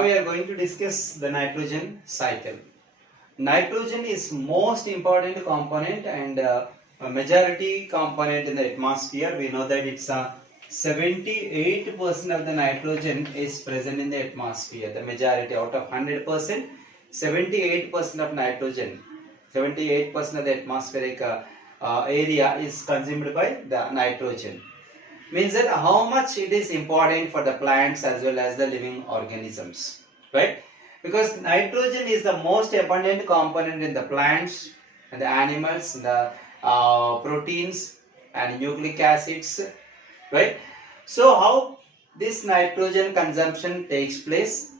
Now we are going to discuss the nitrogen cycle. Nitrogen is most important component and a majority component in the atmosphere. We know that it's 78% of the nitrogen is present in the atmosphere. The majority out of 100%, 78% of nitrogen, 78% of the atmospheric area is consumed by the nitrogen. Means that how much it is important for the plants as well as the living organisms, right? Because nitrogen is the most abundant component in the plants and the animals, the proteins and nucleic acids, right? So how this nitrogen consumption takes place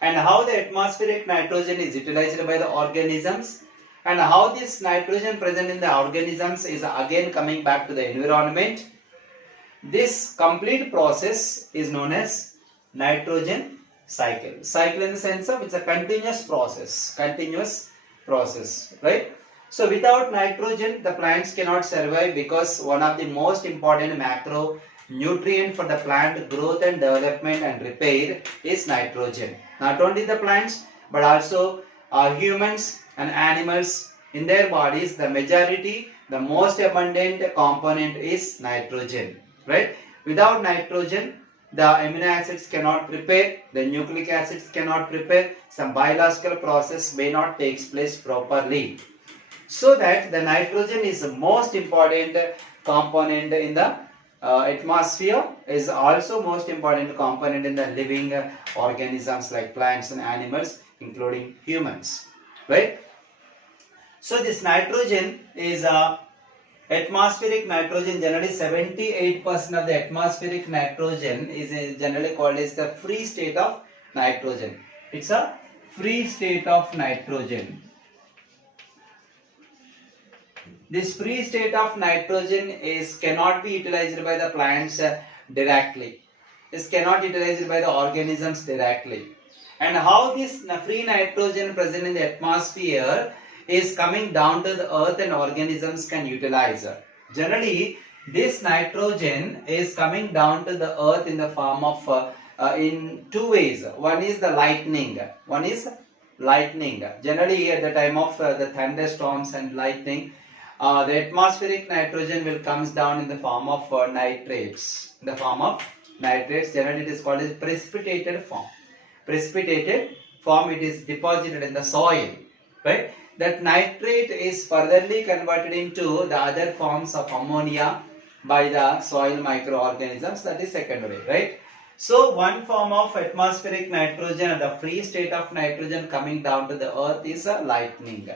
and how the atmospheric nitrogen is utilized by the organisms and how this nitrogen present in the organisms is again coming back to the environment. This complete process is known as nitrogen cycle. Cycle in the sense of it's a continuous process, right? So without nitrogen, the plants cannot survive because one of the most important macronutrient for the plant growth and development and repair is nitrogen. Not only the plants, but also humans and animals in their bodies, the majority, the most abundant component is nitrogen. Right? Without nitrogen, the amino acids cannot prepare, the nucleic acids cannot prepare, some biological process may not take place properly. So that the nitrogen is the most important component in the atmosphere, is also most important component in the living organisms like plants and animals, including humans. Right? So this nitrogen is atmospheric nitrogen, generally 78% of the atmospheric nitrogen is generally called as the free state of nitrogen. It's a free state of nitrogen. This free state of nitrogen cannot be utilized by the plants directly. This cannot be utilized by the organisms directly. And how this free nitrogen present in the atmosphere is coming down to the earth and organisms can utilize. Generally, this nitrogen is coming down to the earth in the form of in two ways. One is the lightning. Generally, at the time of the thunderstorms and lightning, the atmospheric nitrogen will comes down in the form of nitrates. Generally, it is called as precipitated form. It is deposited in the soil, right? That nitrate is furtherly converted into the other forms of ammonia by the soil microorganisms, that is secondary, right? So one form of atmospheric nitrogen, the free state of nitrogen coming down to the earth is a lightning.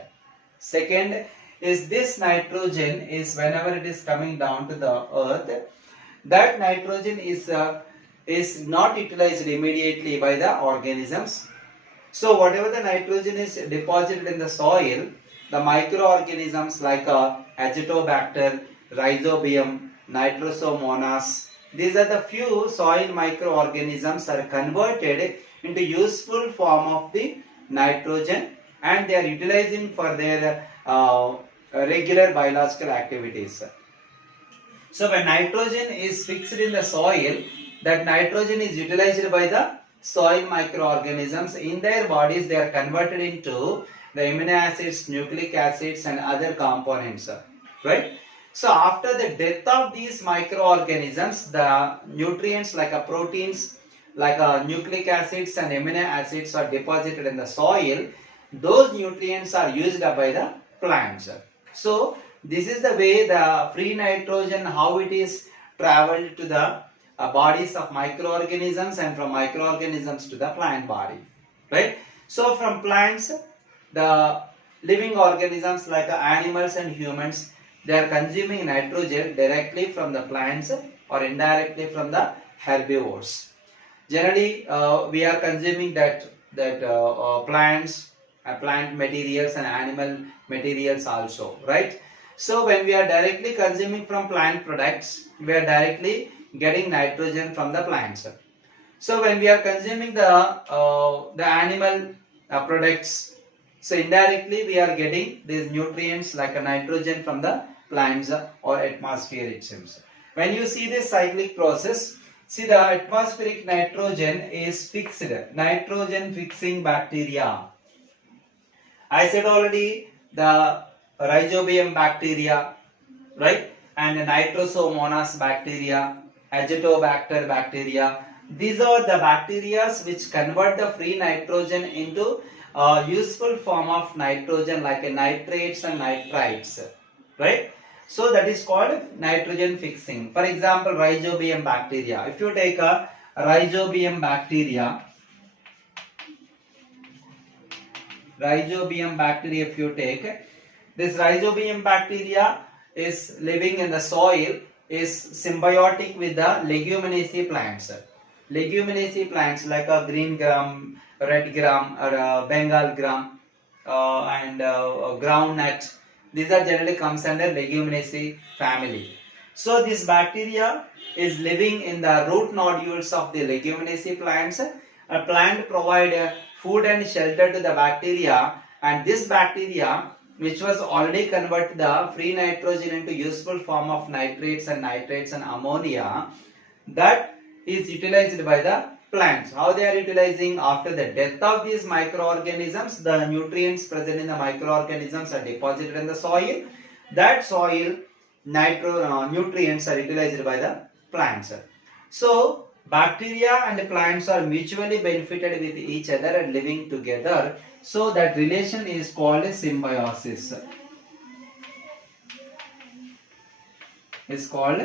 Second is this nitrogen is whenever it is coming down to the earth, that nitrogen is not utilized immediately by the organisms. So whatever the nitrogen is deposited in the soil, the microorganisms like Azotobacter, Rhizobium, Nitrosomonas, these are the few soil microorganisms are converted into useful form of the nitrogen and they are utilizing for their regular biological activities. So when nitrogen is fixed in the soil, that nitrogen is utilized by the soil microorganisms. In their bodies, they are converted into the amino acids, nucleic acids and other components, right? So after the death of these microorganisms, the nutrients like proteins, like nucleic acids and amino acids are deposited in the soil. Those nutrients are used by the plants. So this is the way the free nitrogen, how it is traveled to the bodies of microorganisms and from microorganisms to the plant body, right? So from plants, the living organisms like animals and humans, they are consuming nitrogen directly from the plants or indirectly from the herbivores. Generally, we are consuming that plants, plant materials and animal materials also, right? So when we are directly consuming from plant products, we are directly getting nitrogen from the plants. So when we are consuming the animal products, so indirectly we are getting these nutrients like a nitrogen from the plants or atmosphere itself. When you see this cyclic process, See, the atmospheric nitrogen is fixed, nitrogen fixing bacteria. I said already the rhizobium bacteria, right? And the nitrosomonas bacteria, azotobacter bacteria. These are the bacteria which convert the free nitrogen into a useful form of nitrogen like a nitrates and nitrites, right? So that is called nitrogen fixing. For example, rhizobium bacteria. If you take a rhizobium bacteria, if you take this rhizobium bacteria is living in the soil, is symbiotic with the leguminaceae plants. Leguminaceae plants like a green gram, red gram, or a Bengal gram, and groundnut. These are generally comes under leguminaceae family. So this bacteria is living in the root nodules of the leguminaceae plants. A plant provide food and shelter to the bacteria, and this bacteria, which was already convert the free nitrogen into useful form of nitrates and nitrates and ammonia, that is utilized by the plants. How they are utilizing? After the death of these microorganisms, the nutrients present in the microorganisms are deposited in the soil. That soil nutrients are utilized by the plants. So bacteria and plants are mutually benefited with each other and living together. So that relation is called symbiosis. It's called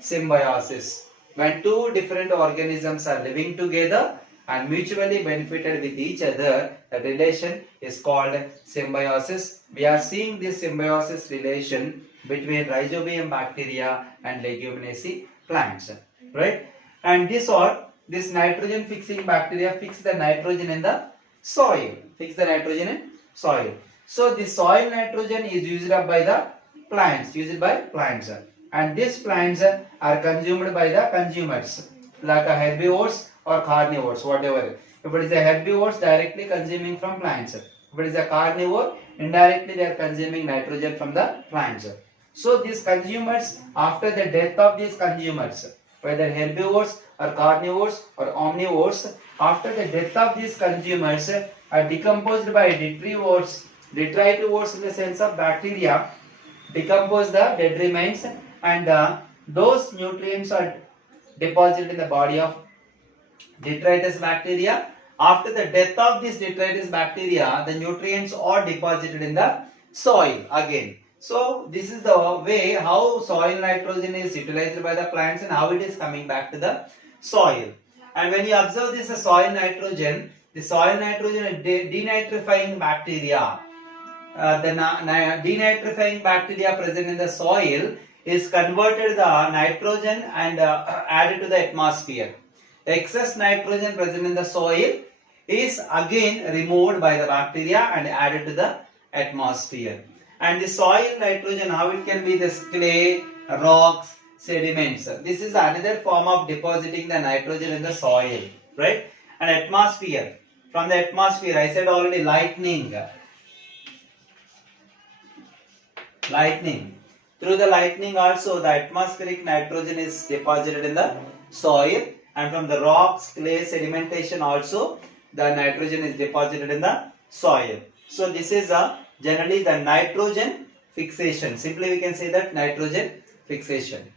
symbiosis. When two different organisms are living together and mutually benefited with each other, the relation is called symbiosis. We are seeing this symbiosis relation between rhizobium bacteria and leguminaceae plants, right? And this nitrogen fixing bacteria fix the nitrogen in the soil. So the soil nitrogen is used up by the plants, and these plants are consumed by the consumers like herbivores or carnivores, whatever. If it is a herbivores, directly consuming from plants. If it is a carnivore, indirectly they are consuming nitrogen from the plants. So these consumers, after the death of these consumers, whether herbivores or carnivores or omnivores, after the death of these consumers are decomposed by detritivores. Detritivores in the sense of bacteria decompose the dead remains, and those nutrients are deposited in the body of detritus bacteria. After the death of this detritus bacteria, the nutrients are deposited in the soil again. So this is the way how soil nitrogen is utilized by the plants and how it is coming back to the soil. And when you observe this soil nitrogen, the soil nitrogen is denitrifying bacteria. The denitrifying bacteria present in the soil is converted the nitrogen and added to the atmosphere. The excess nitrogen present in the soil is again removed by the bacteria and added to the atmosphere. And the soil nitrogen, how it can be this clay, rocks, sediments. This is another form of depositing the nitrogen in the soil, right? And atmosphere. From the atmosphere, I said already, lightning. Through the lightning also, the atmospheric nitrogen is deposited in the soil, and from the rocks, clay, sedimentation also, the nitrogen is deposited in the soil. So this is generally the nitrogen fixation. Simply we can say that nitrogen fixation.